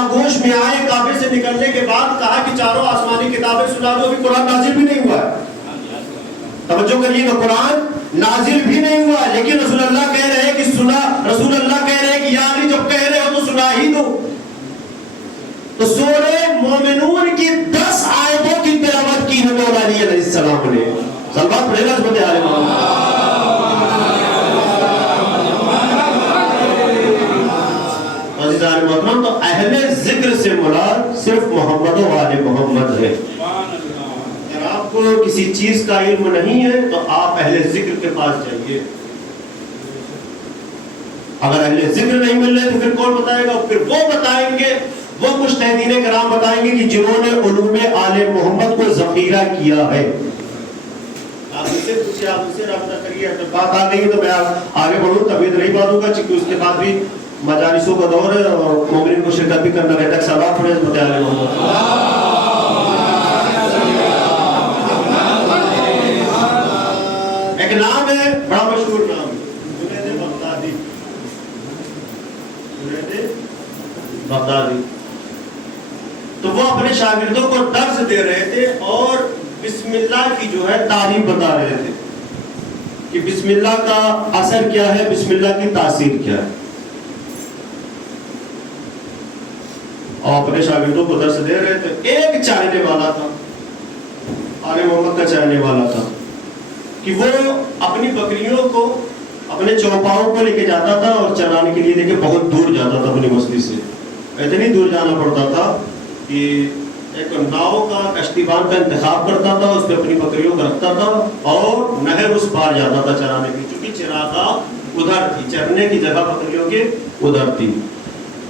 آغوش میں آئے کعبے سے نکلنے کے بعد کہا کہ چاروں آسمانی کتابیں سنا دو، ابھی قرآن نازل بھی نہیں ہوا ہے. توجہ کریے گا، قرآن نازل بھی نہیں ہوا، لیکن رسول اللہ کہہ رہے ہیں کہ سنا، رسول اللہ کہہ رہے ہیں کہ یا علی جب کہہ رہے ہو تو سنا ہی دو. تو سورہ مومنون کی 10 آیتوں کی تلاوت کی ہے مولا علی علیہ السلام نے. سلوات پڑھے گا عظمت آل محمد. عزیزان محترم، تو اہل ذکر سے مراد صرف محمد و آل محمد ہے. اگر آپ کو کسی چیز کا علم نہیں ہے تو آپ اہل ذکر کے پاس جائیے. اگر اہل ذکر نہیں مل رہے تو پھر کون بتائے گا؟ پھر وہ بتائیں گے، وہ مجتہدین کرام بتائیں گے کہ جنہوں نے علوم آل محمد کو ذخیرہ کیا ہے. آپ ان سے پوچھیں، آپ ان سے رابطہ کریے. اگر بات آ گئی تو میں آگے بڑھوں، طبیعت نہیں بات ہوگا چونکہ اس کے بعد بھی مجالسوں کا دور ہے اور مومنین کو شرکت بھی کرنا رہتا ہے. سلام پڑھیں عظمت آل محمد. ایک نام ہے بڑا مشہور نام، جنید بغدادی. جنید بغدادی. تو وہ اپنے شاگردوں کو درس دے رہے تھے اور بسم اللہ کی جو ہے تعریف بتا رہے تھے کہ بسم اللہ کا اثر کیا ہے، بسم اللہ کی تاثیر کیا ہے. اور اپنے شاگردوں کو درس دے رہے تھے. ایک چاہنے والا تھا، آل محمد کا چاہنے والا تھا، کہ وہ اپنی بکریوں کو اپنے چوپاؤں کو لے کے جاتا تھا اور چرانے کے لیے لے کے بہت دور جاتا تھا. اپنی مسجد سے اتنی دور جانا پڑتا تھا کہ ایک ناؤ کا، کشتیبان کا انتخاب کرتا تھا، اس پہ اپنی بکریوں کو رکھتا تھا اور نہر اس پار جاتا تھا چرانے کی، چونکہ چراگاہ ادھر تھی، چرنے کی جگہ بکریوں کے ادھر تھی.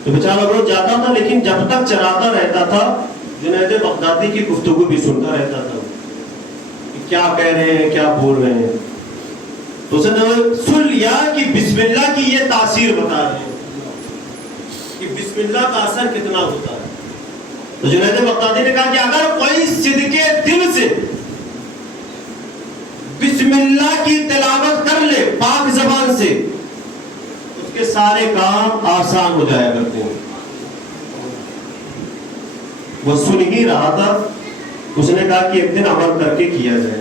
تو بیچارہ روز جاتا تھا، لیکن جب تک چراتا رہتا تھا جنید بغدادی کی گفتگو بھی سنتا رہتا تھا کہ کیا کہہ رہے ہیں، کیا بول رہے ہیں. تو اس نے سن لیا کہ بسم اللہ کی یہ تاثیر بتا رہے ہیں کہ بسم اللہ کا اثر کتنا ہوتا ہے. تو جنید بغدادی نے کہا کہ اگر کوئی صدقے دل سے بسم اللہ کی تلاوت کر لے پاک زبان سے، اس کے سارے کام آسان ہو جایا کرتے ہیں. وہ سن ہی رہا تھا، اس نے کہا کہ ایک دن عمل کر کے کیا جائے،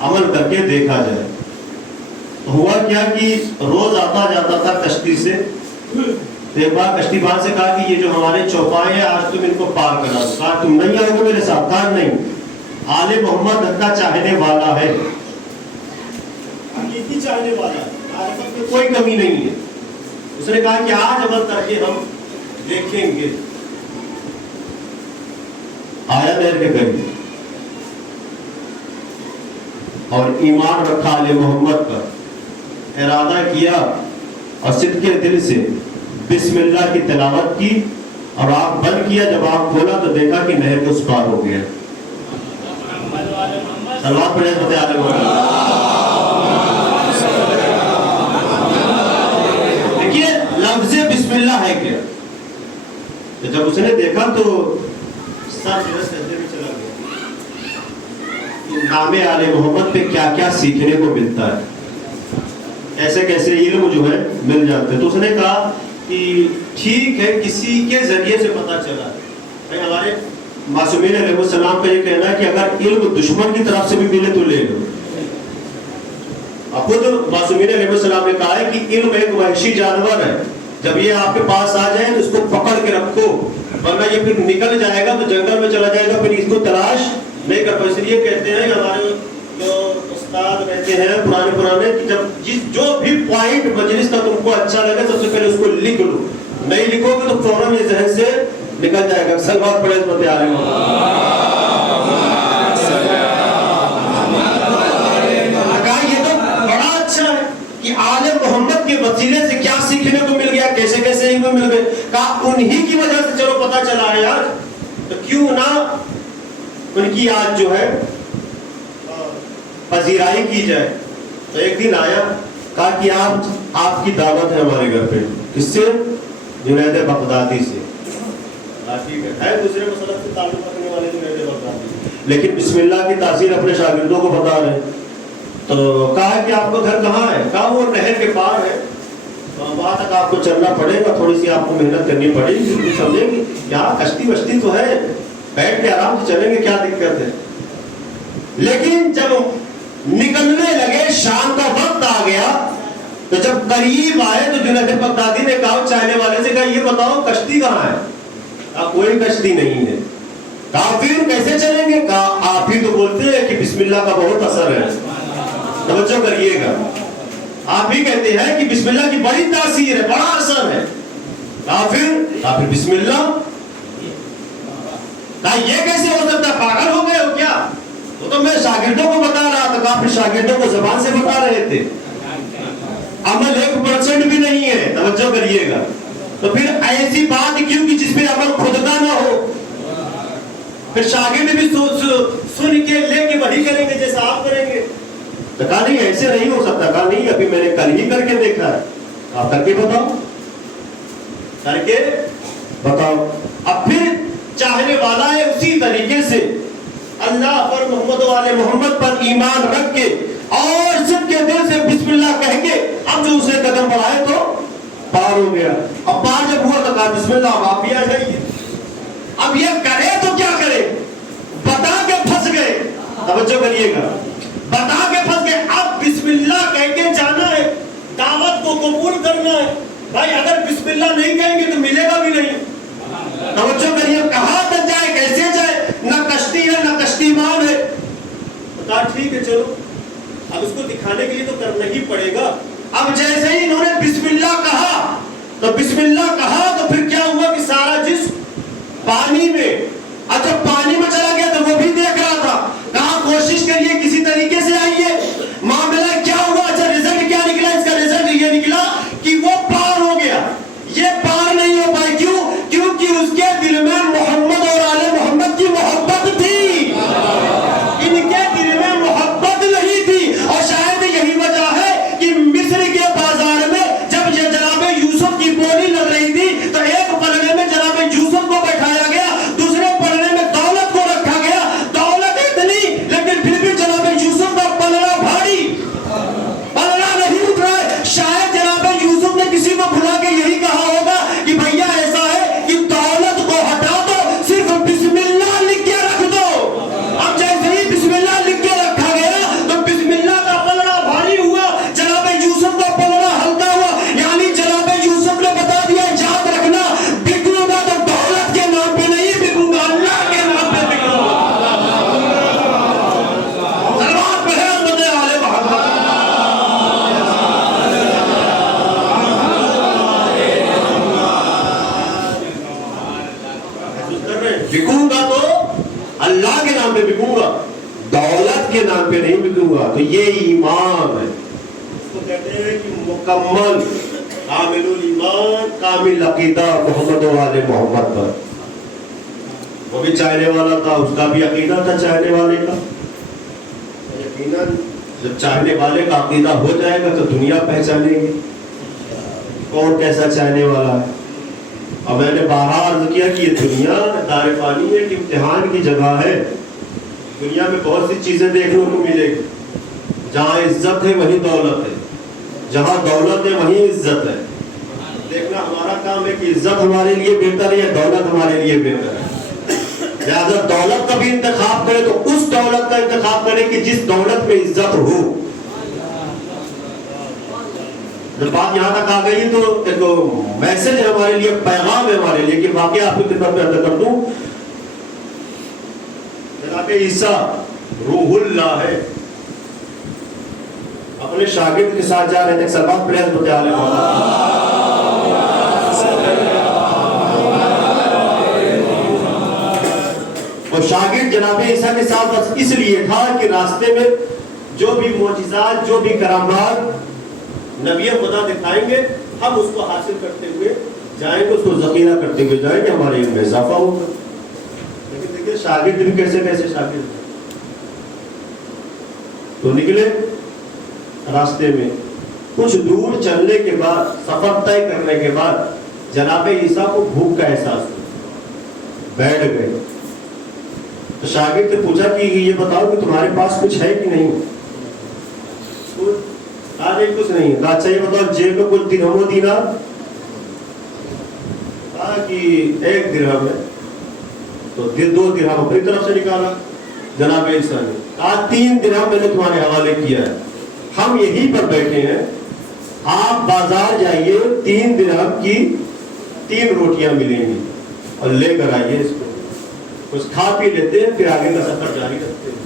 عمل کر کے دیکھا جائے. تو ہوا کیا کہ روز آتا جاتا تھا کشتی سے. ایک بار کشتی بان سے کہا کہ یہ جو ہمارے چوپائے ہیں آج تم ان کو پار کرا. کہا تم نہیں آؤ گے میرے ساتھ؟ کہا نہیں، آل محمد کا چاہنے والا ہے، حقیقی چاہنے والا ہے، معرفت میں کوئی کمی نہیں ہے. اس نے کہا کہ آج عمل کر کے ہم دیکھیں گے. آیا نہر کے قریب اور ایمان رکھا آل محمد کا، ارادہ کیا اور صدقے دل سے بسم اللہ کی تلاوت کی اور آنکھ بند کیا. جب آنکھ کھولا تو دیکھا کہ نہر کے اس پار ہو گیا. صلوات پڑھیں عظمت آل محمد. دیکھیے لفظ بسم اللہ ہے کیا. تو جب اس نے دیکھا تو سر جو ہے سجدے میں چلا گیا. نام آل محمد پہ کیا کیا سیکھنے کو ملتا ہے، ایسے کیسے علم جو ہے مل جاتے ہیں. تو اس نے کہا کہ ٹھیک ہے کسی کے ذریعے سے پتہ چلا. ہمارے معصومین علیہ السلام کا یہ کہنا ہے کہ اگر علم دشمن کی طرف سے بھی ملے تو لے لو. خود معصومین علیہ السلام نے کہا ہے کہ علم ایک وحشی جانور ہے، جب یہ آپ کے پاس آ جائے تو اس کو پکڑ کے رکھو، ورنہ یہ پھر نکل جائے گا تو جنگل میں چلا جائے گا، پھر اس کو تلاش نہیں کر پائے. اس لیے کہتے ہیں ہمارے جو استاد رہتے ہیں پرانے کہ جب جو بھی پوائنٹ مجلس کا تم کو اچھا لگے سب سے پہلے اس کو لکھ لو. نہیں لکھو گے تو فوراً یہ ذہن سے نکل جائے گا. صلوات پڑھیں عظمت آل محمد. یہ تو بڑا اچھا ہے کہ آل محمد کے وسیلے سے کیا سیکھنے کو مل گیا، کیسے کیسے علم مل گئے. کہا انہی کی وجہ سے چلو پتہ چلا ہے یار، تو کیوں نہ ان کی آج جو ہے پذیرائی کی جائے. تو ایک دن آیا، کہا کہ آپ کی دعوت ہے ہمارے گھر پہ. کس سے؟ جنید بغدادی سے. ٹھیک ہے دوسرے مسلک سے تعلق رکھنے والے جنید بغدادی، لیکن بسم اللہ کی تاثیر اپنے شاگردوں کو بتا رہے. تو کہا کہ آپ کا گھر کہاں ہے؟ کہا وہ نہر کے پار ہے. تو وہاں تک آپ کو چلنا پڑے گا, تھوڑی سی آپ کو محنت کرنی پڑے گی. بالکل سمجھیں گے یہاں کشتی وشتی تو ہے, بیٹھ کے آرام سے چلیں گے, کیا دقت ہے. لیکن جب نکلنے لگے, شام کا وقت آ گیا, تو جب قریب آئے تو جنید بغدادی نے کہا چائنے والے سے, کہا یہ بتاؤ کشتی کہاں ہے؟ کہا کوئی کشتی نہیں ہے. کہا پھر کیسے چلیں گے؟ کہا آپ ہی تو بولتے ہیں کہ بسم اللہ کا بہت اثر ہے. توجہ کریے گا, آپ ہی کہتے ہیں کہ بسم اللہ کی بڑی تاثیر ہے, بڑا اثر ہے. کہا پھر بسم اللہ. کہا یہ کیسے ہو سکتا ہے, پاگل ہو گئے ہو کیا؟ تو میں شاگردوں کو بتا رہا تھا. کہا پھر شاگردوں کو زبان سے بتا رہے تھے, عمل 1% بھی نہیں ہے. توجہ کریے گا. تو پھر ایسی بات کیوں کہ جس پہ عمل خود کا نہ ہو. پھر شاگرد بھی سن کے لے کے وہی کریں گے جیسا آپ کریں گے. تو کہا نہیں ایسے نہیں ہو سکتا. کہا نہیں ابھی میں نے کل ہی کر کے دیکھا ہے. آپ کر کے بتاؤ, کر کے بتاؤ. اب پھر چاہنے والا ہے اسی طریقے سے اللہ پر, محمد و آل محمد پر ایمان رکھ کے اور سب کے دل سے بسم اللہ کہہ کے, اب جو اسے قدم بڑھائے تو پار ہو گیا. اب پار جب ہوا تو کہا بسم اللہ, اب آپ بھی آ جائیے. اب یہ کرے تو کیا کرے, بتا کے پھنس گئے. توجہ کریے گا, بتا کے پھنس گئے. اب بسم اللہ کہہ کے جانا ہے, دعوت کو قبول کرنا ہے. بھائی اگر بسم اللہ نہیں کہیں گے تو ملے گا بھی نہیں. توجہ کریے, کہاں تک جائے, کیسے جائے, نہ کشتی ہے نہ کشتیمان ہے. کہا ٹھیک ہے چلو, اب اس کو دکھانے کے لیے تو کرنا ہی پڑے گا. اب جیسے ہی انہوں نے بسم اللہ کہا تو بسم اللہ کہا تو پھر کیا ہوا کہ سارا جسم پانی میں, اچھا پانی میں چلا گیا تو وہ بھی دیکھ رہا تھا. کہا کوشش کریے کسی طریقے سے آئیے. معاملہ کیا ہوا, اچھا رزلٹ کیا نکلا, اس کا رزلٹ یہ نکلا کہ وہ پار ہو گیا. یہ پار نہیں ہو پائے, کیوں؟ کیونکہ اس کے دل میں محمد اور آل محمد کی محبت تھی, ان کے دل میں محبت نہیں تھی. اور شاید یہی وجہ ہے کہ مصر کے بازار میں جب یہ جناب یوسف کی بولی لگ رہی تھی تو ایک پلڑے میں جناب یوسف کو بیٹھایا گیا, دوسرے پلڑے میں دولت کو رکھا گیا. دولت اتنی لیکن پھر بھی جناب یوسف کا پلڑا بھاری, پلڑا نہیں اٹھ رہا ہے. شاید جناب یوسف نے کسی کو بلا کے یہی کہا ہوگا کہ بھیا ایسا ہے کہ دولت کو ہٹا دو, صرف بسم اللہ لکھ کے رکھ دو. اب جیسے ہی بسم اللہ لکھ کے رکھا گیا تو بسم اللہ کا پلڑا بھاری ہوا, جناب یوسف کا پلڑا ہلکا ہوا. یعنی جناب یوسف نے بتا دیا, یاد رکھنا بکوں گا تو دولت کے نام پہ نہیں بکوں گا, اللہ کے نام پہ بکوں گا. سلوات پڑھیں محمد آل محمد. بکوں گا تو اللہ کے نام پہ بکوں گا, دولت کے نام پہ نہیں بکوں گا. تو یہ ایمان ہے, اس کو کہتے ہیں کہ مکمل کامل الایمان, کامل عقیدہ محمد و آل محمد پر. وہ بھی چاہنے والا تھا, اس کا بھی عقیدہ تھا چاہنے والے کا. یقیناً جب چاہنے والے کا عقیدہ ہو جائے گا تو دنیا پہچانے گی کون کیسا چاہنے والا ہے. اب میں نے بارہا عرض کیا کہ یہ دنیا دار فانی ہے, کہ امتحان کی جگہ ہے. دنیا میں بہت سی چیزیں دیکھنے کو ملے گی, جہاں عزت ہے وہیں دولت ہے, جہاں دولت ہے وہیں عزت ہے. دیکھنا ہمارا کام ہے کہ عزت ہمارے لیے بہتر ہے یا دولت ہمارے لیے بہتر ہے. لہٰذا دولت کا بھی انتخاب کرے تو اس دولت کا انتخاب کرے کہ جس دولت میں عزت ہو. جب بات یہاں تک آ گئی تو ایک میسج ہے ہمارے لیے, پیغام ہے ہمارے لیے کہ واقعہ آپ کی خدمت میں عرض کر دوں. جناب عیسیٰ روح اللہ ہے, اپنے شاگرد کے ساتھ جا رہے تھے. سلمان پلیز بتا رہے اور شاگرد جناب عیسیٰ کے ساتھ بس اس لیے تھا کہ راستے میں جو بھی معجزات, جو بھی کرامات نبی خدا دکھائیں گے, ہم اس کو حاصل کرتے ہوئے جائیں گے, اس کو ذخیرہ کرتے ہوئے جائیں گے, ہمارے علم میں اضافہ ہوگا. لیکن دیکھیے شاگرد بھی کیسے کیسے شاگرد تو نکلے. راستے میں کچھ دور چلنے کے بعد, سفر طے کرنے کے بعد جناب عیسیٰ کو بھوک کا احساس ہوا, بیٹھ گئے. تو شاگرد نے پوچھا کہ یہ بتاؤ کہ تمہارے پاس کچھ ہے کہ نہیں. کہا نہیں کچھ نہیں. کہا اچھا یہ بتاؤ جیب میں کچھ درہم و دینار؟ کہا کہ 1 درہم ہے. تو 2 درہم اپنی طرف سے نکالا جناب عیسیٰ نے. کہا 3 درہم میں نے تمہارے حوالے کیا ہے, ہم یہیں پر بیٹھے ہیں, آپ بازار جائیے 3 درہم کی 3 روٹیاں ملیں گی اور لے کر آئیے اس کو, کچھ کھا پی لیتے ہیں پھر آگے کا سفر جاری رکھتے ہیں.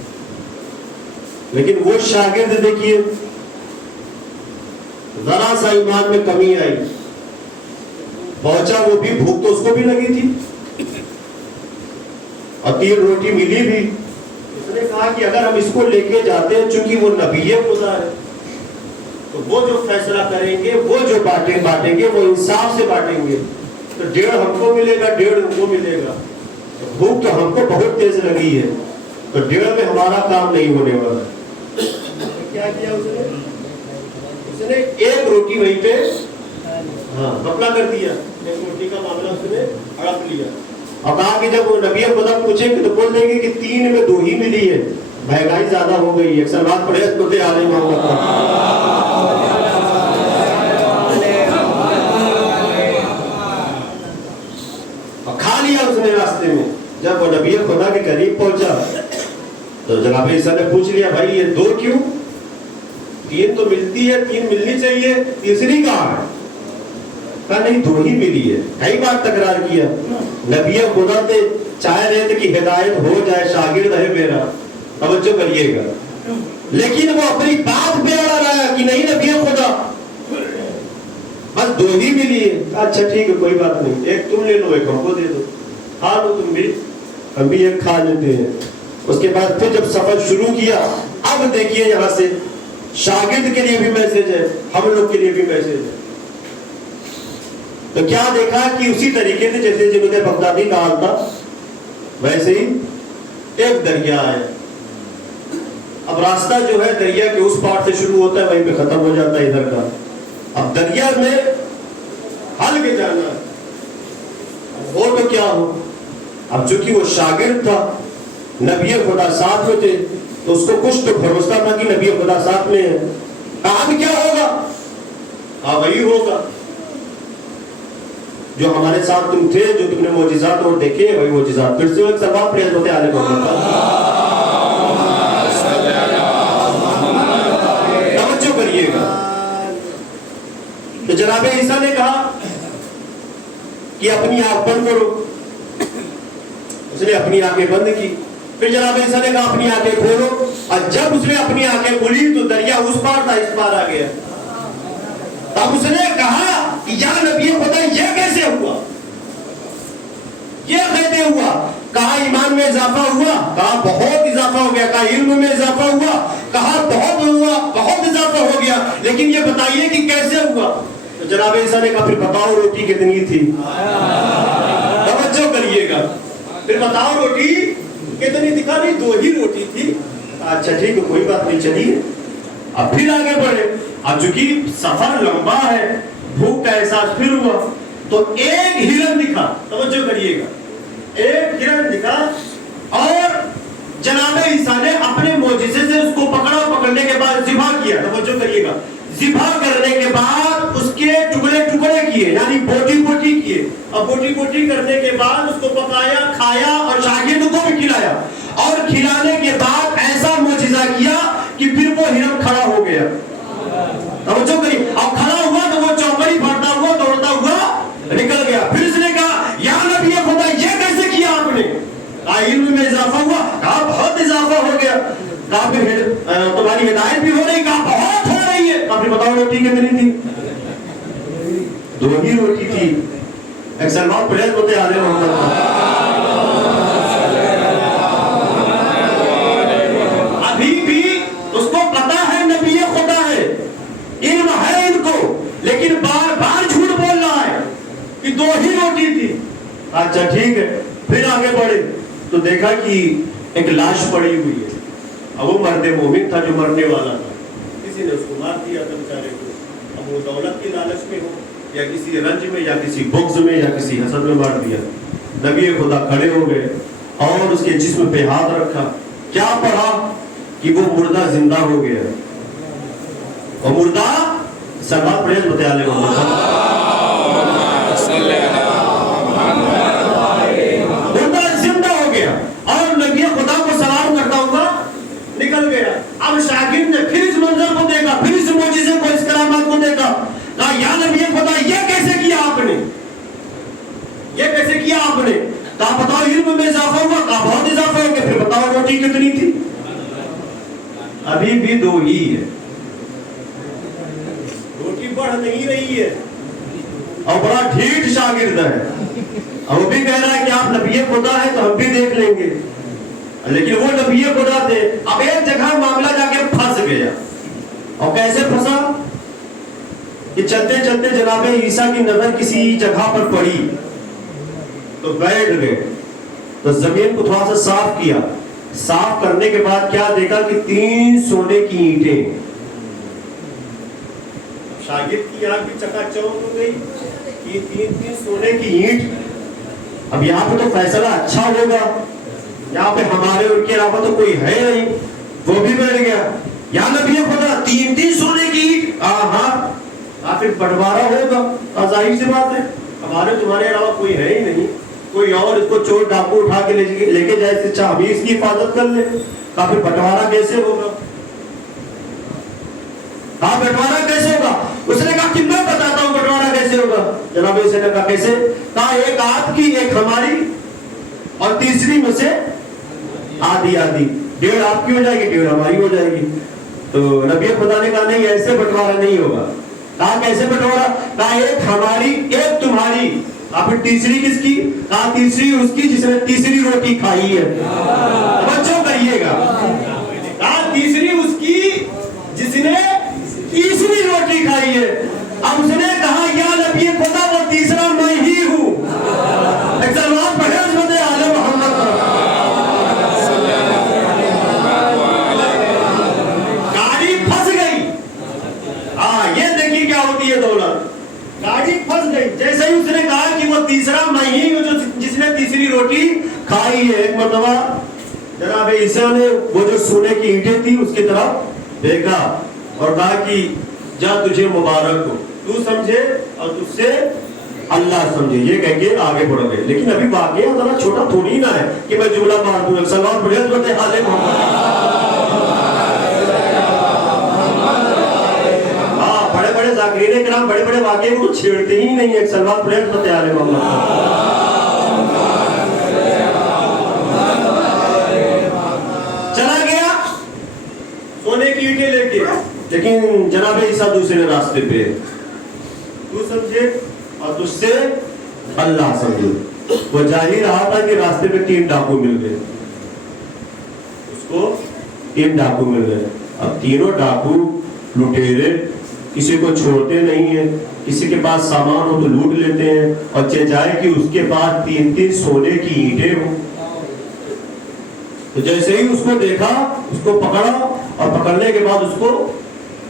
لیکن وہ شاگرد دیکھیے ذرا سا ایمان میں کمی آئی, پہنچا وہ بھی, بھوک تو اس کو بھی لگی تھی اور 3 روٹی ملی بھی. اس نے کہا کہ اگر ہم اس کو لے کے جاتے ہیں, چونکہ وہ نبی خدا ہے, تو وہ جو فیصلہ کریں گے, وہ جو بانٹیں گے وہ انصاف سے بانٹیں گے. تو 1.5 ہم کو ملے گا, 1.5 ان کو ملے گا. بھوک تو ہم کو بہت تیز لگی ہے, تو 1.5 میں ہمارا کام نہیں ہونے والا. کیا کیا اس نے 1 روٹی وہیں پہ غفلہ کر دیا, 1 روٹی کا معاملہ اس نے ہڑپ لیا. اب کہا کہ جب وہ نبی خدا پوچھیں گے تو بول دیں گے کہ 3 میں 2 ہی ملی ہے, مہنگائی زیادہ ہو گئی ہے. اکثر بات پڑھے تو دے عالم کھا لیا اس نے راستے میں. جب وہ نبی خدا کے قریب پہنچا تو جناب عیسیٰ نے پوچھ لیا بھائی یہ 2 کیوں؟ 3 تو ملتی ہے, 3 ملنی چاہیے, تیسری کہاں ہے؟ کہا نہیں 2 ہی ملی ہے. کئی بار تکرار کیا. نبی خدا سے چاہ رہے تھے کہ ہدایت ہو جائے, شاگرد ہے میرا, توجہ کریے گا, لیکن وہ اپنی بات پہ اڑا رہا کہ نہیں نبی خدا بس 2 ہی ملی ہے. اچھا ٹھیک ہے کوئی بات نہیں, 1 تم لے لو 1 ہم کو دے دو, کھا لو تم بھی, ہم بھی 1 کھا لیتے ہیں. اس کے بعد پھر جب سفر شروع کیا, اب دیکھیے یہاں سے شاگرد کے لیے بھی میسج ہے, ہم لوگ کے لیے بھی میسج ہے. تو کیا دیکھا کہ اسی طریقے سے جیسے جنود بغدادی کا حال تھا ویسے ہی ایک دریا ہے. اب راستہ جو ہے دریا کے اس پار سے شروع ہوتا ہے وہیں پہ ختم ہو جاتا ہے ادھر کا. اب دریا میں ہل کے جانا ہے, ہو تو کیا ہو. اب چونکہ وہ شاگرد تھا, نبی خدا ساتھ میں تھے, تو اس کو کچھ تو بھروسہ تھا کہ نبی خدا ساتھ میں ہے. اب کیا ہوگا؟ وہی ہوگا جو ہمارے ساتھ تم تھے, جو تم نے معجزات اور دیکھے وہی معجزات. پھر سے ایک سوال پڑھے ہوتے آلے محمد توجہ کریے گا. تو جناب عیسیٰ نے کہا کہ اپنی آنکھ بند کرو. اس نے اپنی آنکھیں بند کی. پھر جناب عیسیٰ نے کہا اپنی آنکھیں کھولو, اور جب اس نے اپنی آنکھیں کھولی تو دریا اس پار تھا اس پار آ گیا. تب اس نے کہا کہ یا نبی خدا یہ کیسے ہوا, یہ کیسے ہوا؟ کہا ایمان میں اضافہ ہوا, کہا بہت اضافہ ہو گیا. کہا علم میں اضافہ ہوا, کہا بہت ہوا, بہت اضافہ ہو گیا. لیکن یہ بتائیے کہ کیسے ہوا؟ تو جناب عیسیٰ نے کہا پھر بتاؤ روٹی کتنی تھی. توجہ کریے گا, پھر بتاؤ روٹی کتنی تھی. کہا نہیں 2 ہی روٹی تھی. اچھا ٹھیک ہے کوئی بات نہیں, چلیے اب پھر آگے بڑھے. اب چونکہ سفر لمبا ہے, بھوک کا احساس پھر ہوا, تو ایک ہرن دکھا. توجہ کریے گا, ایک ہرن دکھا, اور جناب عیسیٰ نے اپنے معجزے سے اس کو پکڑا. پکڑنے کے بعد ذبح کیا. توجہ کریے گا, ذبح کرنے کے بعد اس کے ٹکڑے ٹکڑے کیے, یعنی بوٹی بوٹی کیے. اب بوٹی بوٹی کرنے کے بعد اس کو پکایا, کھایا, اور شاگرد کو بھی کھلایا. اور کھلانے کے بعد ایسا معجزہ کیا کہ پھر وہ ہرن کھڑا ہو گیا. توجہ کریے, اب کھڑا ہوا تو وہ چوکڑی پھاڑتا ہوا دوڑتا ہوا نکل گیا. پھر اس نے کہا یا نبی خدا یہ کیسے کیا آپ نے؟ کہا علم میں اضافہ ہوا, کہا بہت اضافہ ہو گیا. کہا پھر تمہاری ہدایت بھی ہو رہی, کہا بہت ہو رہی ہے. کہا پھر بتاؤ روٹی کتنی تھی؟ 2 ہی روٹی تھی. ایک سلمان پریس ہوتے آ رہے محمد ابھی بھی اس کو پتا ہے نبی خدا ہے, علم ہے ان کو, لیکن بار بار جھوٹ بول رہا ہے کہ 2 ہی روٹی تھی. اچھا ٹھیک ہے, پھر آگے بڑھے تو دیکھا کہ ایک لاش پڑی ہوئی ہے. اب وہ مرد مومن تھا جو مرنے والا تھا, کسی نے اس کو مار دیا تھا بیچارے کو. اب وہ دولت کی لالچ میں ہو, یا کسی رنج میں, یا کسی بغض میں, یا کسی حسد میں مار دیا. نبی خدا کھڑے ہو گئے اور اس کے جسم پہ ہاتھ رکھا. کیا پڑھا کہ وہ مردہ زندہ ہو گیا. اور مردہ سلوات پڑھیں رحمت علیہ محمد، مردہ زندہ ہو گیا اور نبی خدا کو سلام کرتا ہوا نکل گیا۔ اب شاگرد نے پھر اس منظر کو دیکھا، پھر اس معجزے کو، اس کرامات کو دیکھا، کہا یا نبی خدا یہ کیسے کیا آپ نے، یہ کیسے کیا آپ نے؟ کہا بتاؤ علم میں اضافہ ہوا؟ کہا بہت اضافہ ہو گیا۔ پھر بتاؤ روٹی کتنی تھی؟ ابھی بھی 2 ہی ہے، روٹی بڑھ نہیں رہی ہے، اور بڑا ڈھیٹ شاگرد ہے، اور وہ بھی کہہ رہا ہے کہ آپ نبی خدا ہے تو ہم بھی دیکھ لیں گے، لیکن وہ نبی خدا تھے۔ اب ایک جگہ معاملہ جا کے پھنس گیا، اور کیسے پھنسا کہ چلتے چلتے جناب عیسیٰ کی نظر کسی جگہ پر پڑی تو بیٹھ گئے، تو زمین کو تھوڑا سا صاف کیا، صاف کرنے کے بعد کیا دیکھا کہ 3 سونے کی اینٹیں۔ شاگرد کی آنکھ بھی چکا چوند ہو گئی کہ 3 سونے کی اینٹ۔ اب یہاں پہ تو فیصلہ اچھا ہوگا، یہاں پہ ہمارے ان کے علاوہ تو کوئی ہے نہیں، وہ بھی بیٹھ گیا۔ یا نبی خدا 3 سونے کی اینٹ؟ ہاں پھر بٹوارا ہوگا، ظاہر سی بات ہے، ہمارے تمہارے علاوہ کوئی ہے ہی نہیں، کوئی اور اس کو چور ڈاکو اٹھا کے لے کے جائے، سے ہم اس کی حفاظت کر لیں، پھر بٹوارا کیسے ہوگا؟ بٹوارا کیسے ہوگا؟ اس نے کہا کہ میں بتاتا ہوں بٹوارا کیسے ہوگا۔ جناب عیسیٰ نے کہا کیسے؟ کہا ایک آپ کی، ایک ہماری، اور تیسری میں سے آدھی آدھی، 1.5 آپ کی ہو جائے گی، 1.5 ہماری ہو جائے گی۔ تو نبی خدا نے کہا نہیں، ایسے بٹوارا نہیں ہوگا۔ کہا کیسے بٹوارا؟ کہا ایک ہماری، ایک تمہاری، پھر تیسری کس کی؟ کہا تیسری اس کی جس نے تیسری روٹی کھائی ہے۔ بچوں کریے گا، کہا تیسری اس کی جس نے تیسری روٹی کھائی ہے۔ اب اس نے کہا یا نبی خدا وہ تیسرا میں ہی ہوں۔ ایک سلوات پڑھے عظمت آل محمد۔ گاڑی پھنس گئی۔ یہ دیکھیے کیا ہوتی ہے دولت، گاڑی پھنس گئی۔ جیسے ہی اس نے کہا کہ وہ تیسرا میں ہی ہوں جس نے تیسری روٹی کھائی ہے، ایک مرتبہ جناب عیسیٰ نے وہ جو سونے کی اینٹیں تھی اس کی طرف دیکھا اور کہا کہ جا تجھے مبارک ہو، تو سمجھے اور تجھ سے اللہ سمجھے، یہ کہہ کے آگے بڑھ گئے۔ لیکن ابھی واقعہ ذرا چھوٹا تھوڑی نہ ہے کہ میں جملہ مار دوں۔ سلوات پڑھے حضرت آل محمد۔ بڑے بڑے ذاکرین کرام بڑے بڑے واقعے کو چھیڑتے ہی نہیں، ایک سلوات پڑھے حضرت آل محمد۔ چلا گیا سونے کی اینٹیں لے کے، لیکن جناب عیسیٰ دوسرے راستے پہ، تو سمجھے اور تجھ سے اللہ سمجھے۔ وہ جا ہی رہا تھا کہ راستے پہ 3 ڈاکو مل گئے، اس کو 3 ڈاکو مل گئے۔ اب تینوں ڈاکو لٹیرے کسی کو چھوڑتے نہیں ہیں، کسی کے پاس سامان ہو تو لوٹ لیتے ہیں، اور چاہے کہ اس کے پاس 3 سونے کی اینٹیں ہوں۔ تو جیسے ہی اس کو دیکھا، اس کو پکڑا، اور پکڑنے کے بعد اس کو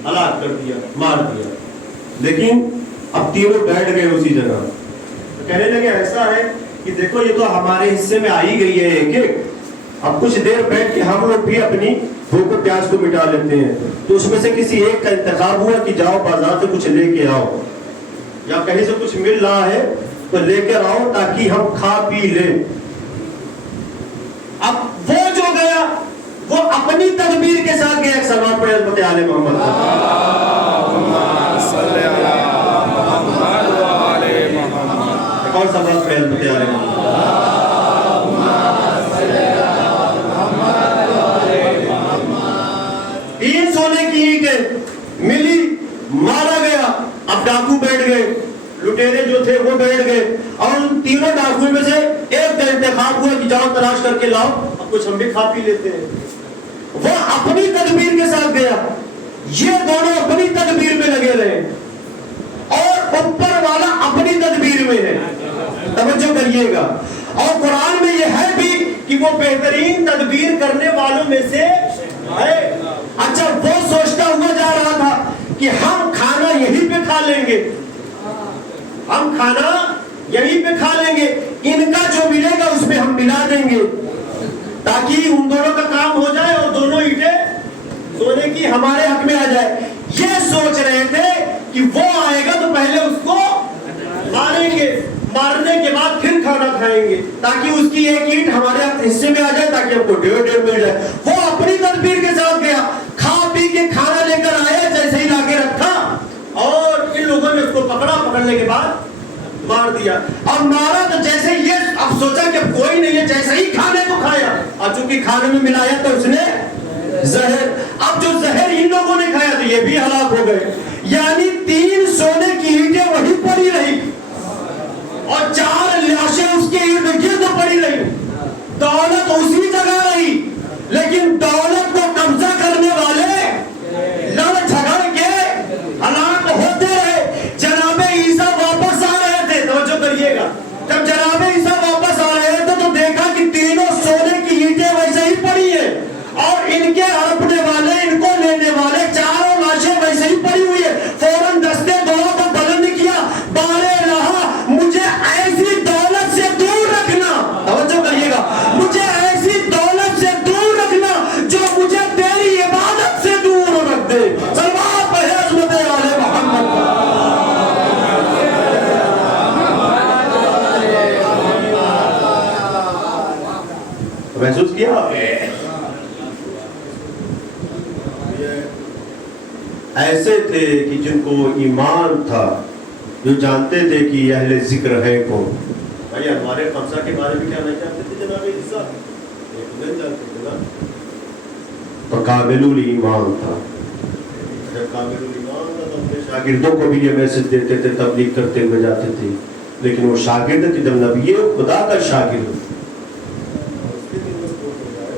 ہلاک کر دیا، مار دیا۔ لیکن اب تینوں بیٹھ گئے اسی جگہ، کہنے لگے ایسا ہے کہ دیکھو یہ تو ہمارے حصے میں آئی گئی ہے ایک ایک، اب کچھ دیر بیٹھ کے ہم لوگ بھی اپنی بھوک و پیاس کو مٹا لیتے ہیں۔ تو اس میں سے کسی ایک کا انتخاب ہوا کہ جاؤ بازار سے کچھ لے کے آؤ، یا کہیں سے کچھ مل رہا ہے تو لے کر آؤ تاکہ ہم کھا پی لیں۔ اب وہ جو گیا وہ اپنی تدبیر کے ساتھ گیا۔ ایک سلوات پڑھے حضرت آل محمد۔ ایک اور سلوات پڑھے حضرت آل محمد۔ ملی، مارا گیا۔ اب ڈاکو بیٹھ گئے، لٹیرے جو تھے وہ بیٹھ گئے، اور ان تینوں ڈاکوؤں میں سے ایک کا انتخاب ہوا کہ جاؤ تلاش کر کے لاؤ، اب کچھ ہم بھی کھا پی لیتے ہیں۔ وہ اپنی تدبیر کے ساتھ گیا، یہ دونوں اپنی تدبیر میں لگے رہے، اور اوپر والا اپنی تدبیر میں ہے۔ توجہ کریے گا، اور قرآن میں یہ ہے بھی کہ وہ بہترین تدبیر کرنے والوں میں سے ہے۔ اچھا، وہ سوچتا ہوا جا رہا تھا کہ ہم کھانا یہیں پہ کھا لیں گے، ہم کھانا یہیں پہ کھا لیں گے، ان کا جو ملے گا اس میں ہم ملا دیں گے تاکہ ان دونوں کا کام ہو جائے اور دونوں اینٹیں سونے کی ہمارے حق میں آ جائے۔ یہ سوچ کے بعد پھر کھانا کھائیں گے تاکہ اس کی ایک اینٹ ہمارے حصے میں آ جائے تاکہ ہم کو 1.5 مل جائے. وہ اپنی تدبیر کے ساتھ گیا, کھا پی کے کھانا لے کر آیا, جیسے ہی لا کے رکھا اور ان لوگوں نے اس کو پکڑا, پکڑنے کے بعد مار دیا. اب مارا تو جیسے یہ اب سوچا کہ کوئی نہیں ہے, جیسے ہی کھانے کو کھایا اور چونکہ کھانے میں ملایا تو اس نے زہر. اب جو زہر ان لوگوں نے کھایا تو یہ بھی ہلاک ہو گئے. یعنی 3 سونے کی اینٹیں وہیں پڑی رہی اور 4 لاشیں اس کے ارد گرد پڑی رہی. دولت اسی جگہ رہی, لیکن دولت کو قبضہ کرنے والے لڑ جھگڑ کے ہلاک ہوتے رہے. جناب عیسیٰ واپس آ رہے تھے, توجہ کریے گا, جب جناب عیسیٰ واپس آ رہے تھے تو دیکھا کہ تینوں سونے کی اینٹیں ویسے ہی پڑی ہیں اور ان کے ہڑپنے والے, ان کو لینے والے 4 لاشیں ویسے ہی پڑی ہوئی ہے. فوراً دستے دونوں کو بلند کیا, بارے رہا مجھے ایسی دولت سے دور رکھنا, توجہ کریے گا, مجھے ایسی دولت سے دور رکھنا جو مجھے تیری عبادت سے دور رکھ دے. صلوات پڑھے عظمت آل محمد. محسوس کیا ایسے تھے کہ جن کو ایمان تھا, جو جانتے تھے کہ اہل ذکر ہے کون. بھائی ہمارے خمسہ کے بارے میں کیا نہیں جانتے تھے جناب عیسیٰ, نہیں جانتے تھے نا. تو کامل الایمان تھا. جب کامل الایمان تھا تو اپنے شاگردوں کو بھی یہ میسج دیتے تھے, تبلیغ کرتے ہوئے جاتے تھے. لیکن وہ شاگرد کی جب نبی خدا کا شاگرد,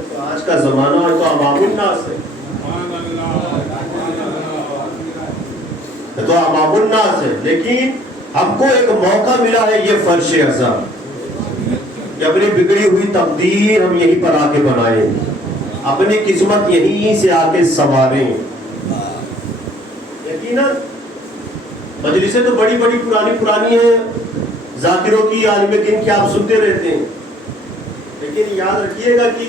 تو آج کا زمانہ ہے تو عوام الناس ہے, تو عوام الناس ہے. لیکن ہم کو ایک موقع ملا ہے, یہ فرش ازاں کہ اپنی بگڑی ہوئی تقدیر ہم یہیں پر آ کے بنائیں, اپنی قسمت یہیں سے آ کے سنواریں. یقیناً مجلسیں تو بڑی بڑی پرانی ہیں, ذاکروں کی, عالم دین کی آپ سنتے رہتے ہیں, لیکن یاد رکھیے گا کہ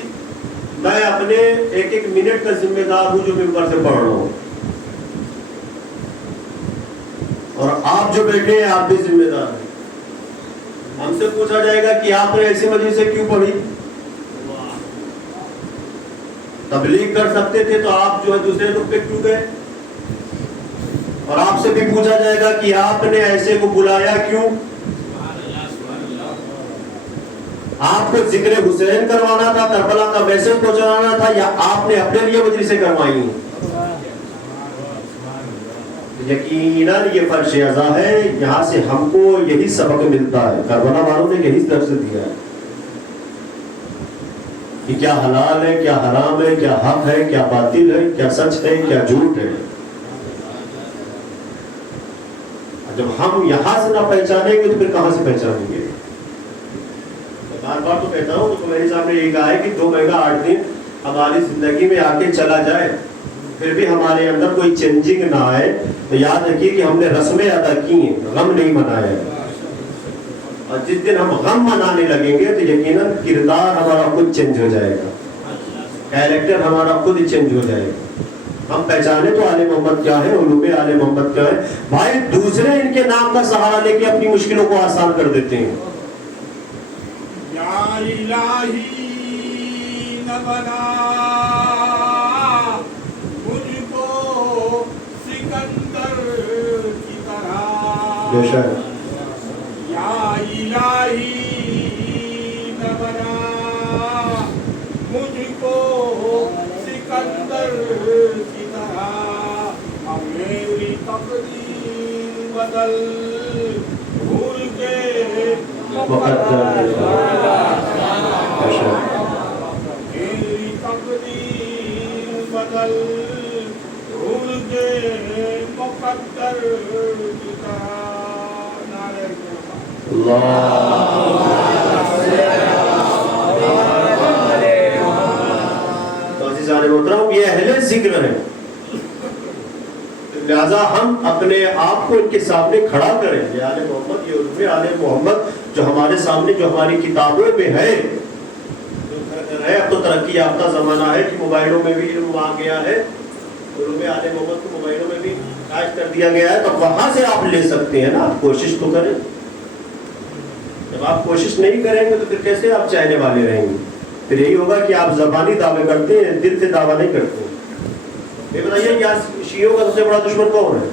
میں اپنے ایک منٹ کا ذمہ دار ہوں جو ممبر سے پڑھ رہا ہوں, اور آپ جو بیٹھے ہیں آپ بھی ذمہ دار ہیں. ہم سے پوچھا جائے گا کہ آپ نے ایسی مجلسیں کیوں پڑھی, تبلیغ کر سکتے تھے تو آپ جو ہے دوسرے لوگ پہ کیوں گئے, اور آپ سے بھی پوچھا جائے گا کہ آپ نے ایسے کو بلایا کیوں, آپ کو ذکر حسین کروانا تھا, کربلا کا میسج پہنچانا تھا, یا آپ نے اپنے لیے مجلسیں کروائی ہیں. یقیناً یہ فرش ازاں ہے, یہاں سے ہم کو یہی سبق ملتا ہے. کربلا والوں نے یہی درس دیا ہے کہ کیا حلال ہے, کیا حرام ہے, کیا حق ہے, کیا باطل ہے, کیا سچ ہے, کیا جھوٹ ہے. جب ہم یہاں سے نہ پہچانیں گے تو پھر کہاں سے پہچانیں گے. بار بار تو کہتا ہوں, تو میرے صاحب نے یہ کہا ہے کہ 2 مہینہ 8 دن ہماری زندگی میں آ کے چلا جائے, پھر بھی ہمارے اندر کوئی چینجنگ نہ آئے, تو یاد رکھیے کہ ہم نے رسمیں ادا کی ہیں, غم نہیں منایا ہے. اور جس دن ہم غم منانے لگیں گے تو یقیناً کردار ہمارا خود چینج ہو جائے گا, کیریکٹر ہمارا خود ہی چینج ہو جائے گا. ہم پہچانے تو آل محمد کیا ہے, علوم آل محمد کیا ہے. بھائی دوسرے ان کے نام کا سہارا لے کے اپنی مشکلوں کو آسان کر دیتے ہیں. یا الہی نہ بنا مجھ کو سکندر کی طرح, بے شک. یا الہی نہ بنا مجھ کو سکندر کی طرح, اب میری تقدیر بدل بھول کے مقدر میری تقدیر بدل بھول کے مقدر کی طرح. تو عزیزان محترم, یہ اہل ذکر ہے, لہذا ہم اپنے آپ کو ان کے سامنے کھڑا کریں. یہ آل محمد, یہ علوم آل محمد جو ہمارے سامنے, جو ہماری کتابوں میں ہے, اب تو ترقی یافتہ زمانہ ہے کہ موبائلوں میں بھی علم آ گیا ہے, علوم آل محمد کو موبائلوں میں بھی کر دیا گیا ہے, تو وہاں سے آپ لے سکتے ہیں نا. آپ کوشش تو کریں. جب آپ کوشش نہیں کریں گے تو پھر کیسے آپ چاہنے والے رہیں گے؟ پھر یہی ہوگا کہ آپ زبانی دعوے کرتے ہیں، دل سے دعویٰ نہیں کرتے. یہ بتائیے کیا شیعوں کا سب سے بڑا دشمن کون ہے؟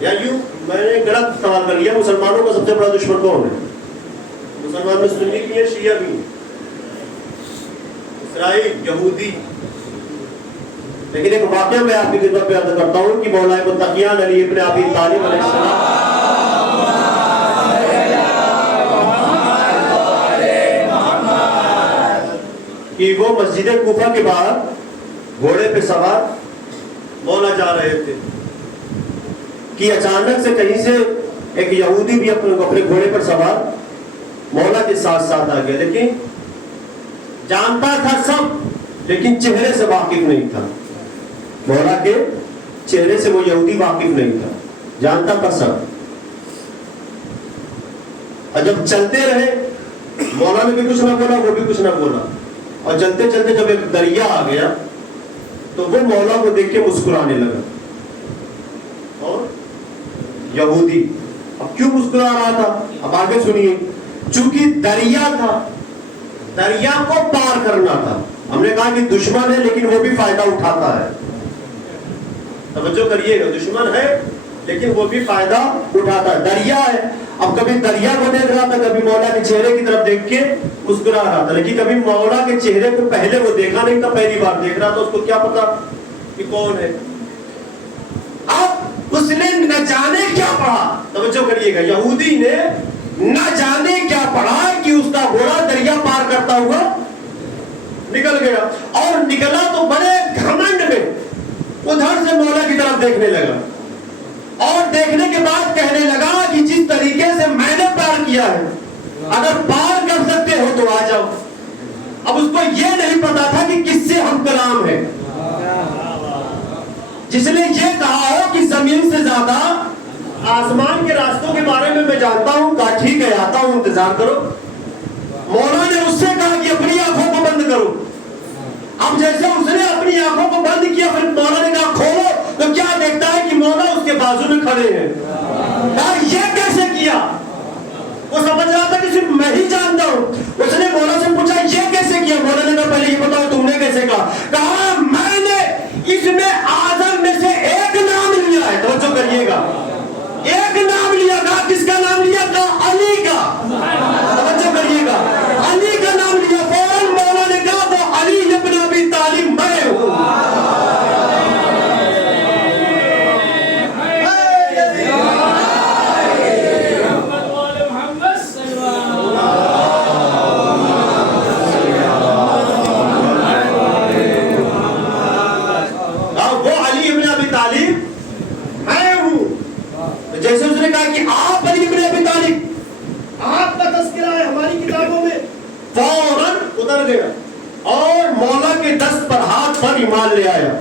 یا یوں میں نے غلط سوال کر لیا، مسلمانوں کا سب سے بڑا دشمن کون ہے؟ مسلمان میں سنی بھی ہے، شیعہ بھی ہے، اسرائیل، یہودی. لیکن ایک واقعہ میں آپ کی خدمت میں عرض کرتا ہوں کہ مولا متقیان علی ابن ابی طالب علیہ السلام کہ وہ مسجد کوفہ کے باہر گھوڑے پہ سوار مولا جا رہے تھے کہ اچانک سے کہیں سے ایک یہودی بھی اپنے گھوڑے پر سوار مولا کے ساتھ ساتھ آ گیا. لیکن جانتا تھا سب، لیکن چہرے سے واقف نہیں تھا. مولا کے چہرے سے وہ یہودی واقف نہیں تھا، جانتا تھا سب. اور جب چلتے رہے، مولا نے بھی کچھ نہ بولا، وہ بھی کچھ نہ بولا. اور چلتے چلتے جب ایک دریا آ گیا تو وہ مولا کو دیکھ کے مسکرانے لگا. اور یہودی اب کیوں مسکرا رہا تھا؟ اب آگے سنیے. چونکہ دریا تھا، دریا کو پار کرنا تھا. ہم نے کہا کہ دشمن ہے لیکن وہ بھی فائدہ اٹھاتا ہے. توجہ کریے گا، دشمن ہے لیکن وہ بھی فائدہ اٹھاتا ہے. دریا ہے. اب کبھی دریا کو دیکھ رہا تھا، کبھی مولا کے چہرے کی طرف دیکھ کے مسکرا رہا تھا. لیکن کبھی مولا کے چہرے کو پہلے وہ دیکھا نہیں تھا، پہلی بار دیکھ رہا تھا. اس کو کیا پتا کہ کون ہے. اب اس نے نہ جانے کیا پڑھا، توجہ کریے گا، یہودی نے نہ جانے کیا پڑھا کہ اس کا گھوڑا دریا پار کرتا ہوا نکل گیا. اور نکلا تو بڑے گھمنڈ میں ادھر سے مولا کی طرف دیکھنے لگا. اور دیکھنے کے بعد کہنے لگا کہ جس طریقے سے میں نے پار کیا ہے، اگر پار کر سکتے ہو تو آ جاؤ. اب اس کو یہ نہیں پتا تھا کہ کس سے ہم کلام ہے. جس نے یہ کہا ہو کہ زمین سے زیادہ آسمان کے راستوں کے بارے میں جانتا ہوں، کہا ٹھیک ہے آتا ہوں، انتظار کرو. مولا نے اس سے کہا کہ اپنی آنکھوں کو بند کرو. اب جیسے اس نے اپنی آنکھوں کو بند کیا، پھر مولا نے کہا کھولو، تو کیا دیکھتا ہے کہ مولا اس کے بازو میں کھڑے ہیں. کہا یہ کیسے کیا؟ وہ سمجھ رہا تھا کہ صرف میں ہی جانتا ہوں. اس نے مولا سے پوچھا یہ کیسے کیا؟ مولا نے کہا پہلے یہ بتاؤ تم نے کیسے کہا؟ کہا میں نے اس میں آدم میں سے ایک نام لیا ہے. توجہ کریے گا، ایک نام لیا. کہا کس کا نام لیا؟ کہا علی کا. توجہ کریے گا، علی کا نام لیا. فوراً مولا نے کہا وہ علی ابن ابی طالب میں ہوں. جیسے اس نے کہا کہ آپ علی ابن ابی طالب، آپ کا تذکرہ ہے ہماری کتابوں میں، فوراً اتر گیا اور مولا کے دست پر ہاتھ پر ایمان لے آیا.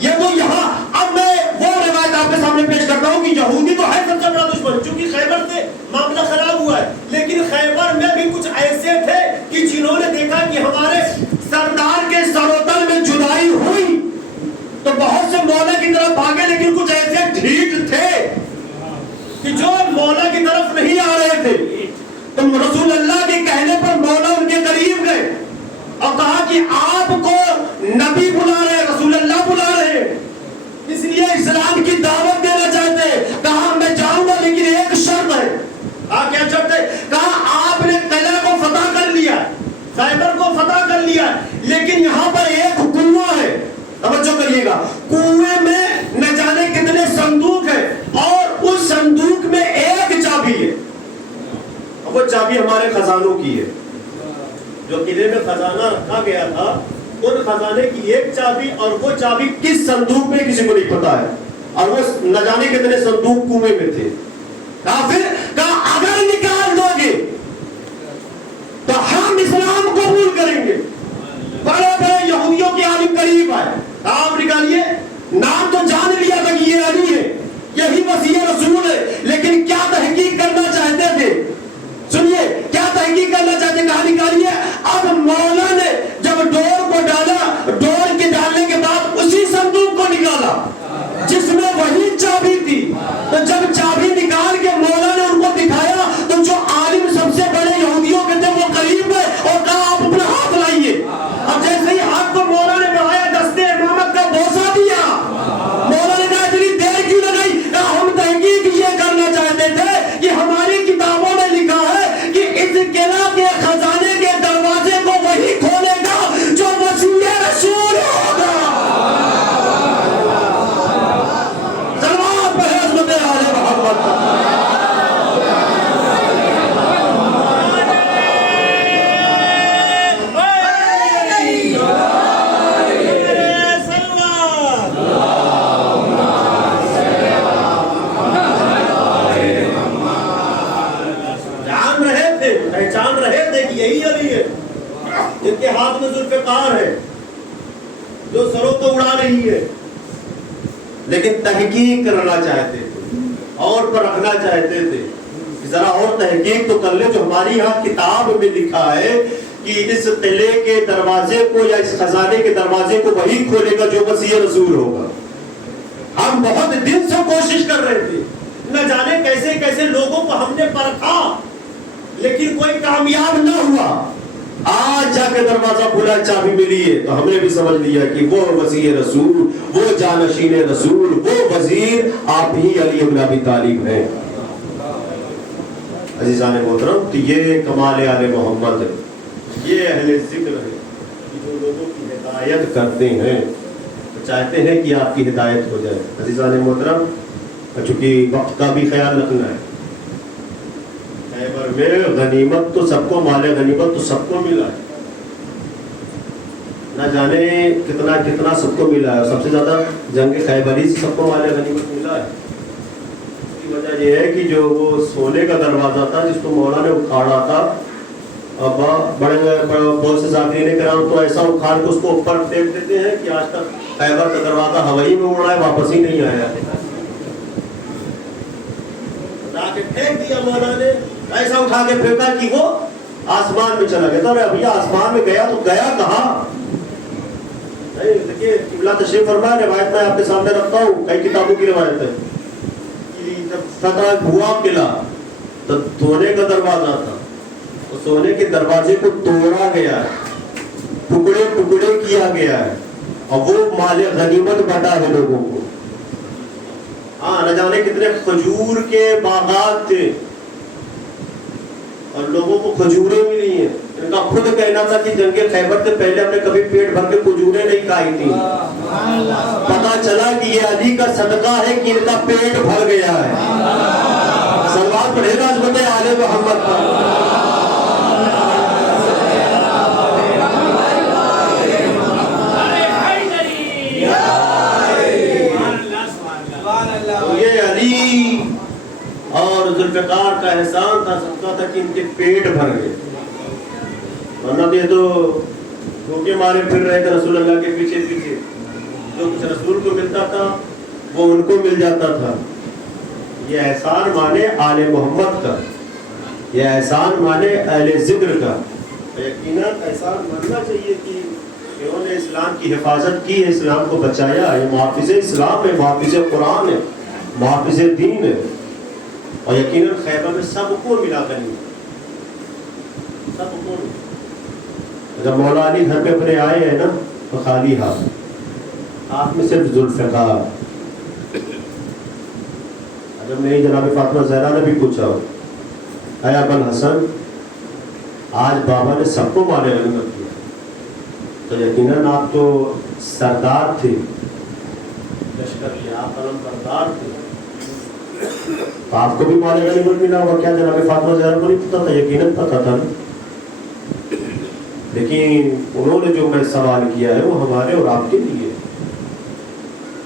یہ تو یہاں اب میں وہ روایت آپ کے سامنے پیش کرتا ہوں کہ یہودی تو ہے سب سے بڑا دشمن، چونکہ خیبر سے معاملہ خراب ہوا ہے. لیکن خیبر میں بھی کچھ ایسے تھے کہ جنہوں نے دیکھا کہ ہمارے سردار کے سروتل میں جدائی ہوئی تو بہت سے مولا کی طرف بھاگے. لیکن کچھ ایسے ڈھیٹ تھے کہ جو مولا کی طرف نہیں آ رہے تھے. تو رسول اللہ کے کہنے پر مولا ان کے قریب گئے اور کہا کہ آپ کو نبی بلا رہے، رسول اللہ بلا رہے، اس لیے اسلام کی دعوت دینا چاہتے ہیں. کہا میں جاؤں گا لیکن ایک شرط ہے. کیا شرط ہے؟ کہا آپ نے قلعہ کو فتح کر لیا، خیبر کو فتح کر لیا، لیکن یہاں پر ایک کنواں ہے. توجہ کریے گا، کنویں میں نہ جانے کتنے صندوق ہیں اور اس صندوق میں ایک چابی ہے. اب وہ چابی ہمارے خزانوں کی ہے. جو قلعے میں خزانہ رکھا گیا تھا ان خزانے کی ایک چابی، اور وہ چابی کس صندوق میں کسی کو نہیں پتا ہے. اور وہ نہ جانے کتنے صندوق کنویں میں تھے. کافر کہا اگر نکال دو گے تو ہم اسلام قبول کریں گے. بڑے بڑے یہودیوں کے عالم قریب آئے، آپ نکالیے. نام تو جان لیا تھا کہ یہ علی ہے، یہی مسیح رسول ہے، لیکن کیا تحقیق کرنا چاہتے تھے؟ سنیے کیا تحقیق کرنا چاہتے. کہا نکالیے. اب مولا نے جب ڈور کو ڈالا، ڈور کے ڈالنے کے بعد اسی صندوق کو نکالا جس میں وہی چابی تھی. تو جب چابی نکال کے مولا نے ان کو دکھایا تو جو عالم رہی ہے، لیکن تحقیق کرنا چاہتے تھے اور پر رکھنا چاہتے تھے کہ ذرا اور تحقیق تو کر لے. جو ہماری یہاں کتاب میں لکھا ہے کہ اس قلعے کے دروازے کو یا اس خزانے کے دروازے کو وہی کھولے گا جو مسیح رسول ہوگا. ہم بہت دن سے کوشش کر رہے تھے، نہ جانے کیسے کیسے لوگوں کو ہم نے پرکھا لیکن کوئی کامیاب نہ ہوا. آج جا کے دروازہ کھلا، چابی ملی ہے تو ہم نے بھی سمجھ لیا کہ وہ مسیح رسول، وہ جانشین رسول، وہ وزیر آپ ہی علی بن ابی طالب ہیں. عزیزان محترم، تو یہ کمال آل محمد ہے، یہ اہل ذکر ہے کہ جو لوگوں کی ہدایت کرتے ہیں، چاہتے ہیں کہ آپ کی ہدایت ہو جائے. عزیزان محترم، چونکہ وقت کا بھی خیال رکھنا ہے، خیبر میں غنیمت تو سب کو، مال غنیمت تو سب کو ملا ہے، نہ جانے کتنا کتنا سب کو ملا ہے. سب سے زیادہ جنگ خیبری سے سب کو مال غنیمت ملا ہے. اس کی وجہ یہ ہے کہ جو وہ سونے کا دروازہ تھا جس کو مولا نے اکھاڑا تھا، اب بڑے بہت سے ذاکرین کرام تو ایسا اکھاڑ کے اس کو اوپر پھینک دیتے ہیں کہ آج تک خیبر کا دروازہ ہوائی میں اڑا ہے، واپس ہی نہیں آیا. اٹھا کے پھینک دیا مولا نے، ایسا اٹھا کے پھینکا کہ وہ آسمان میں چلا گیا. تو بھیا آسمان میں گیا تو گیا کہاں؟ دیکھیے قبلہ تشریف فرمائے، روایت میں آپ کے سامنے رکھتا ہوں، کئی کتابوں کی روایت ہے کہ جب فتح ہوا قلعہ تو سونے کا دروازہ تھا، تو سونے کے دروازے کو توڑا گیا ہے، ٹکڑے ٹکڑے کیا گیا ہے، اور وہ مال غنیمت بٹا ہے لوگوں کو. ہاں، نہ جانے کتنے کھجور کے باغات تھے اور لوگوں کو کھجوریں ملی ہیں. ان کا خود کہنا تھا کہ جنگ خیبر سے پہلے ہم نے کبھی پیٹ بھر کے کھجوریں نہیں کھائی تھی. پتا چلا کہ یہ علی کا صدقہ ہے کہ ان کا پیٹ بھر گیا ہے. صلوات پڑھے گا عظمت آل محمد پر. یہ علی اور ذوالفقار کا احسان تھا، صدقہ تھا کہ ان کے پیٹ بھر گئے. ورنہ یہ تو دھوکے مارے پھر رہے تھے رسول اللہ کے پیچھے پیچھے، جو کچھ رسول کو ملتا تھا وہ ان کو مل جاتا تھا. یہ احسان مانے آل محمد کا، یہ احسان مانے اہل ذکر کا. یقیناً احسان ماننا چاہیے کہ انہوں نے اسلام کی حفاظت کی ہے، اسلام کو بچایا. یہ محافظ اسلام ہے، محافظ قرآن ہے، محافظ دین ہے. اور یقیناً خیبر میں سب کو ملا کریں، سب کو. جب مولا علی گھر پہ اپنے آئے ہیں نا تو خالی ہاتھ میں صرف ذوالفقار. جب نہیں جناب فاطمہ زہرا نے بھی پوچھا، اے ابا الحسن، آج بابا نے سب کو مال غنیمت کیا، تو یقیناً آپ تو سردار تھے لشکر کے، آپ علم بردار تھے، تو آپ کو بھی مال غنیمت ملا ہوگا. کیا جناب فاطمہ زہرا کو نہیں پتا تھا؟ یقیناً پتا تھا. لیکن انہوں نے جو میں سوال کیا ہے وہ ہمارے اور آپ کے لیے،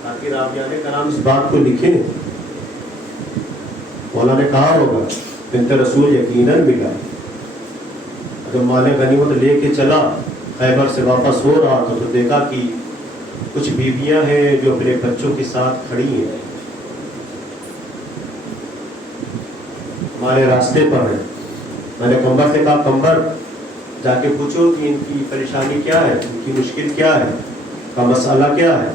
تاکہ راویان کرام اس بات کو لکھیں. مولا نے کہا ہوگا بنت رسول یقیناً ملا. جب مال غنیمت لے کے چلا، خیبر سے واپس ہو رہا تو دیکھا کہ کچھ بیویاں ہیں جو اپنے بچوں کے ساتھ کھڑی ہیں، ہمارے راستے پر ہیں. میں نے کمبر سے کہا کمبر جا کے پوچھو کہ ان کی پریشانی کیا ہے، ان کی مشکل کیا ہے، کا مسئلہ کیا ہے.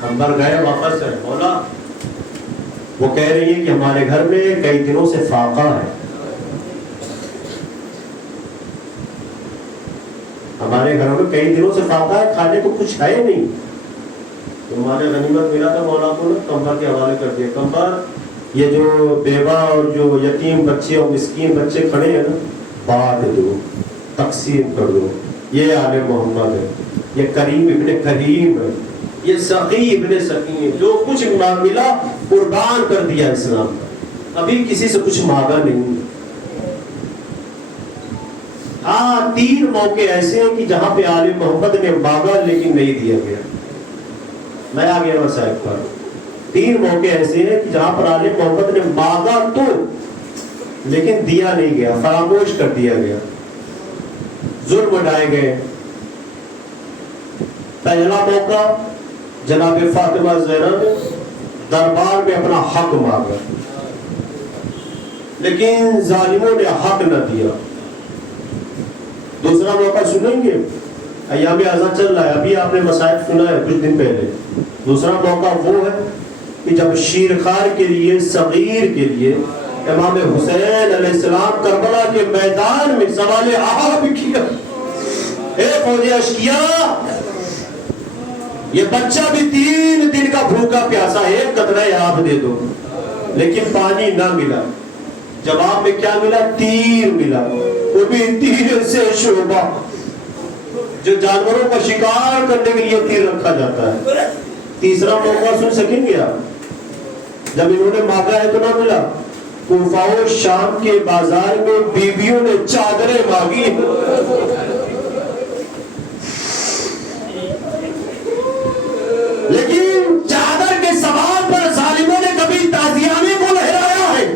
کمبر گئے واپس ہے، مولا وہ کہہ رہی ہے کہ ہمارے گھر میں کئی دنوں سے فاقہ ہے، ہمارے گھروں میں کئی دنوں سے فاقہ ہے، کھانے کو کچھ ہے نہیں. تو ہمارے غنیمت ملا تھا، مولا کو کمبر کے حوالے کر دیا. کمبر، یہ جو بیوہ اور جو یتیم بچے اور مسکین بچے کھڑے ہیں نا، بانٹ دو، تقسیم کر دو. یہ آل محمد ہے، یہ کریم ابن کریم ہے، یہ سخی ابن سخی ہے. جو کچھ ملا قربان کر دیا اسلام کا، ابھی کسی سے کچھ مانگا نہیں. ہاں، 3 موقع ایسے ہیں کہ جہاں پہ آل محمد نے مانگا لیکن نہیں دیا گیا. میں آ گیا صاحب پر. 3 موقع ایسے ہیں کہ جہاں پر آل محمد نے مانگا تو لیکن دیا نہیں گیا، فراموش کر دیا گیا، ظلم اٹھائے گئے. پہلا موقع جناب فاطمہ زہرا نے دربار میں اپنا حق مانگا، لیکن ظالموں نے حق نہ دیا۔ دوسرا موقع سنیں گے، ایام ازاں چل رہا ہے، ابھی آپ نے مسائل سنا ہے کچھ دن پہلے۔ دوسرا موقع وہ ہے کہ جب شیرخوار کے لیے، صغیر کے لیے امام حسین علیہ السلام کربلا کے میدان میں سوال آب کیا، اے فوج اشکیا، یہ بچہ بھی 3 دن کا بھوکا پیاسا، ایک قطرہ آب دے دو، لیکن پانی نہ ملا۔ جواب میں کیا ملا؟ تیر ملا، وہ بھی تیر سے شعبہ، جو جانوروں کا شکار کرنے کے لیے تیر رکھا جاتا ہے۔ تیسرا موقع سن سکیں گے آپ؟ جب انہوں نے مانگا ہے تو نہ ملا۔ کوفہ و شام کے بازار میں بیویوں نے چادریں مانگی، لیکن چادر کے سوال پر ظالموں نے کبھی تازیانے کو لہرایا ہے،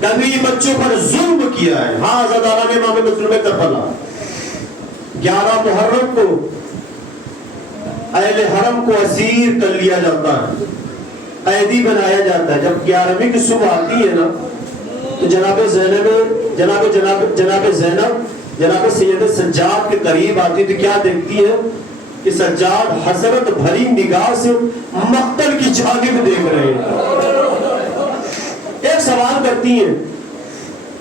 کبھی بچوں پر ظلم کیا ہے۔ ہاں عزادارہ نے امام مظلوم کربلا 11 محرم کو اہل حرم کو اسیر کر لیا جاتا ہے، قیدی بنایا جاتا ہے۔ جب 11ویں کی صبح آتی ہے نا تو جناب زینب جناب سید سجاد کے قریب آتی تو کیا دیکھتی ہے کہ سجاد حسرت بھری نگاہ سے مقتل کی جانب دیکھ رہے ہیں۔ ایک سوال کرتی ہیں،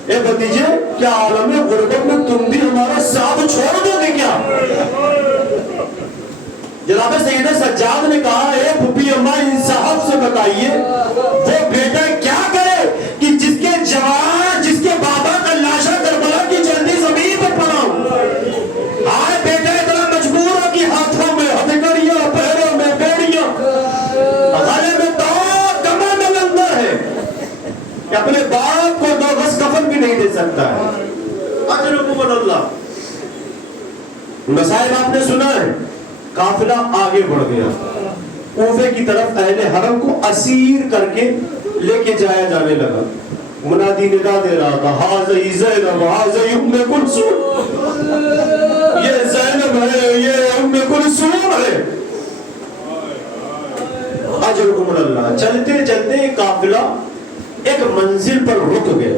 اے بھتیجے، کیا عالم غربت میں تم بھی ہمارا ساتھ چھوڑ دو گے کیا؟ جناب سید سجاد نے کہا، اے پھپھی اماں، انصاف سے بتائیے وہ بیٹا کیا کرے کہ جس کے جوان، جس کے بابا کا لاشا کربلا کی جلدی زمین پر پڑا ہوں۔ آئے بیٹا اتنا مجبور ہو کہ ہاتھوں میں ہتھکڑیاں، پیروں میں بیڑیاں، گلے میں داغ، کمر میں لنگر ہے، کہ اپنے باپ کو 2 گز کفن بھی نہیں دے سکتا ہے۔ اجرکم اللہ۔ مسائل آپ نے سنا ہے۔ قافلہ آگے بڑھ گیا، کوفے کی طرف اہل حرم کو اسیر کر کے لے کے جایا جانے لگا۔ منادی ندا دے رہا تھا، حاضی زینب، حاضی ام کلثوم، یہ زینب ہے، یہ ام کلثوم ہے۔ اجرکم اللہ۔ چلتے چلتے قافلہ ایک منزل پر رک گیا۔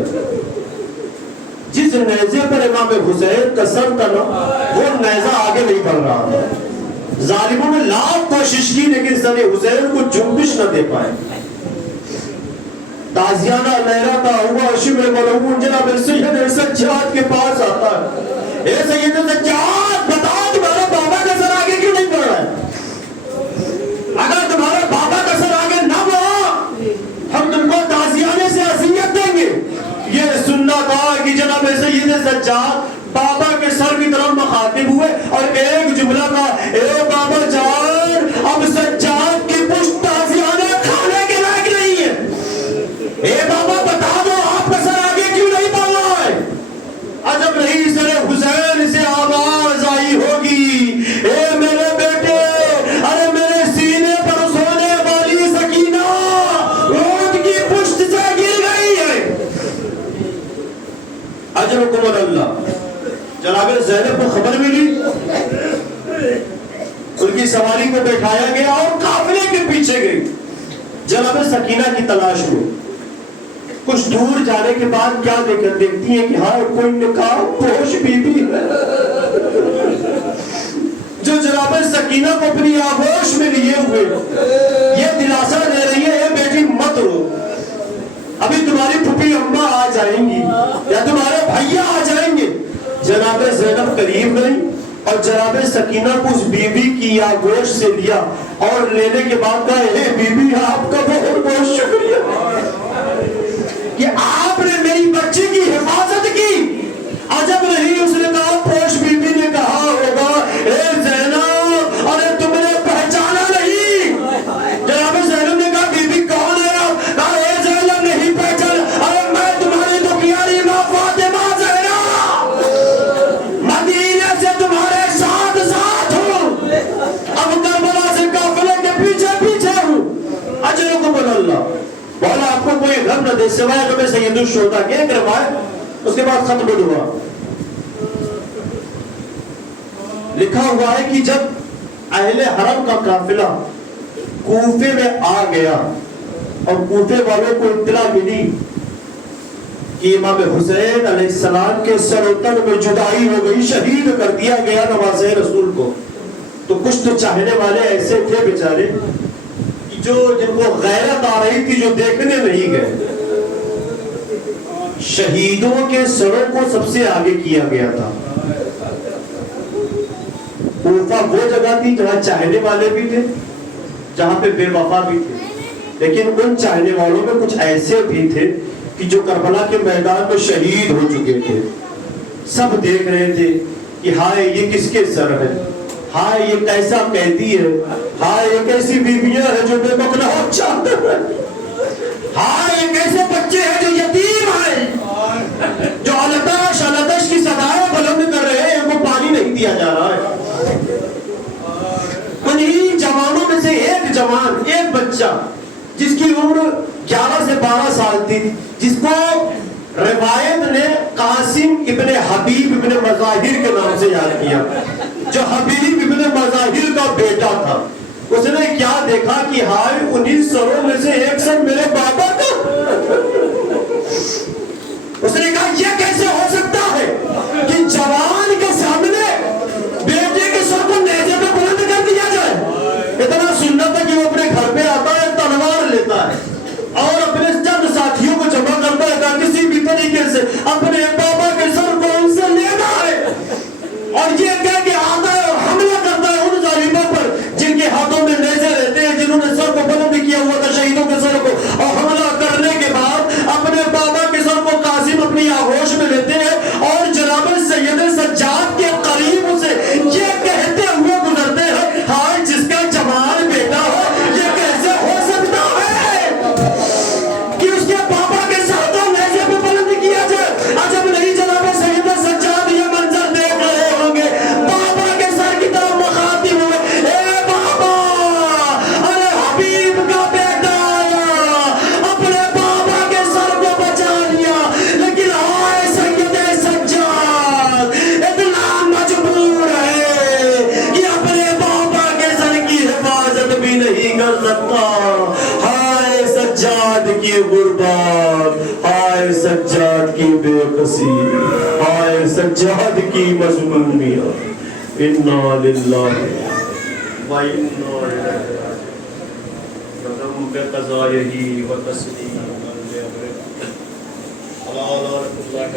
جس نیزے پر امام حسین کا سر تھا نا، وہ نیزہ آگے نہیں بڑھ رہا تھا۔ ظالموں نے لاکھ کوشش کی لیکن سر حسین کو جنبش نہ دے پائے۔ تازیانہ لہراتا ہوا شبر ملعون جناب سید سجاد کے پاس آتا ہے، اے سید سجاد، بتاؤ تمہارا بابا کا سر آگے کیوں نہیں بڑھ رہا ہے؟ اگر تمہارا بابا کا سر آگے نہ بڑھا، ہم تم کو تازیانے سے اذیت دیں گے۔ یہ سننا تھا کہ جناب سید سجاد بابا کے سر کی طرف مخاطب ہوئے اور ایک جملہ کا، اے بابا جان، اب سجاد کی پشت تازیانے کھانے کے لائق نہیں ہے۔ اے بابا بتا دو آپ کا سر آگے کیوں نہیں بڑھ رہا ہے؟ عجب نہیں سر حسین سے آواز آئی ہوگی، اے میرے بیٹے، ارے میرے سینے پر سونے والی سکینہ اونٹ کی پشت سے گر گئی ہے۔ اجرکم اللہ۔ جناب زینب کو خبر ملی، ان کی سواری کو بیٹھایا گیا اور قافلے کے پیچھے گئی جناب سکینہ کی تلاش میں۔ کچھ دور جانے کے بعد کیا دیکھتی ہیں کہ ہاں کوئی نکاح پوش بی بی ہے جو جناب سکینہ کو اپنی آغوش میں لیے ہوئے یہ دلاسا دے رہی ہے، اے بیٹی مت رو، ابھی تمہاری پھپھی اماں آ جائیں گی یا تمہارے بھیا آ جائیں گے۔ جناب زینب قریب گئی اور جناب سکینہ کو اس بی بی کی آغوش سے لیا اور لینے کے بعد کہا، اے بی بی، آپ کا بہت بہت شکریہ کہ آپ نے میری بچی کی حفاظت کی۔ عجب نہیں، اس نے کہا، پوش بی بی نے کہا ہوگا، اے زینب، ارے تم نے پہچانا نہیں۔ جناب زینب نے کہا، بی بی کون ہے آپ؟ کہا، اے زینب نہیں پہچانا، ارے میں تمہاری تو پیاری ماں فاطمہ زہرا، مدینے سے تمہارے ساتھ ساتھ ہوں، اب کربلا سے قافلے کے پیچھے پیچھے ہوں۔ اجرکم اللہ۔ بولا آپ کو کوئی غم نہ دے سوائے غم سید الشہداء کے، ایک روایت، اس کے بعد ختم ہوا۔ لکھا ہوا ہے کہ جب اہل حرم کا قافلہ کوفے میں آ گیا اور کوفے والوں کو اطلاع ملی کہ امام حسین علیہ السلام کے سر و تن میں جدائی ہو گئی، شہید کر دیا گیا نواز رسول کو. تو کچھ تو چاہنے والے ایسے تھے بیچارے جو جن کو غیرت آ رہی تھی، جو دیکھنے نہیں گئے. شہیدوں کے سروں کو سب سے آگے کیا گیا تھا. کوفہ وہ جگہ تھی جہاں چاہنے والے بھی تھے، جہاں پہ بے وفا بھی تھے، لیکن ان چاہنے والوں میں کچھ ایسے بھی تھے کہ جو کربلا کے میدان میں شہید ہو چکے تھے. سب دیکھ رہے تھے کہ ہائے یہ کس کے سر ہے، ہائے یہ کیسا قیدی ہے، ہائے یہ کیسی بیویاں ہیں جو بے مقنعہ چاہتے ہیں، ہائے یہ کیسے بچے ہیں جو یتیم ہیں، جو التش التش کی صدائیں بلند کر رہے ہیں، ان کو پانی نہیں دیا جا رہا ہے. انہی جوانوں میں سے ایک جوان، ایک بچہ جس کی عمر 11 سے 12 سال تھی، جس کو روایت نے قاسم ابن حبیب ابن مظاہر کے نام سے یاد کیا، جو حبیب ابن مظاہر کا بیٹا تھا. اس نے کیا دیکھا کہ ہائے انہی سروں میں سے ایک سر میرے بابا کا. اس نے کہا یہ کیسے ہو سکتا ہے کہ جوان کے سامنے بیٹے کے سر کو نیزے پہ بلند کر دیا جائے. اتنا سنت ہے کہ وہ اپنے گھر پہ آتا ہے، تلوار لیتا ہے اور اپنے چند ساتھیوں کو جمع کرتا ہے کہ کسی بھی طریقے سے اپنے بابا کے سر کو ان سے لینا ہے، اور یہ کہہ کے آتا ہے اور حملہ کرتا ہے ان ظالموں پر جن کے ہاتھوں میں نیزے رہتے ہیں، جنہوں نے سر کو بلند کیا ہوا تھا شہیدوں کے سر کو. اور حملہ کرنے کے بعد اپنے بابا کے سر کو قاسم اپنی آغوش میں لیتے ہیں اور جناب سید سجاد کے قریب سے یہ کہتے ہوئے گزرتے ہیں ہائے جس کا جوان بیٹا ہو یہ کیسے ہو سکتا ہے کہ اس کے بابا کے سر کو نیزے پہ بلند کیا جائے. عجب نہیں جناب سید سجاد یہ منظر دیکھ رہے ہوں گے، بابا کے سر کی طرف مخاطب ہوئے، اے بابا ارے حبیب کا بیٹا آیا، اپنے بابا کے سر کو بچا لیا، لیکن ہائے سید سجاد اتنا مجبور ہے کہ اپنے بابا کے سر کی حفاظت بھی نہیں کر سکتا. ہائے سجاد کی غربت، ہائے سجاد کی بے قصی، ہائے سجاد کی مظلومیاں. انا للہ و انا الیہ راجعون. بقضائه وتسليما لأمره. على رسول الله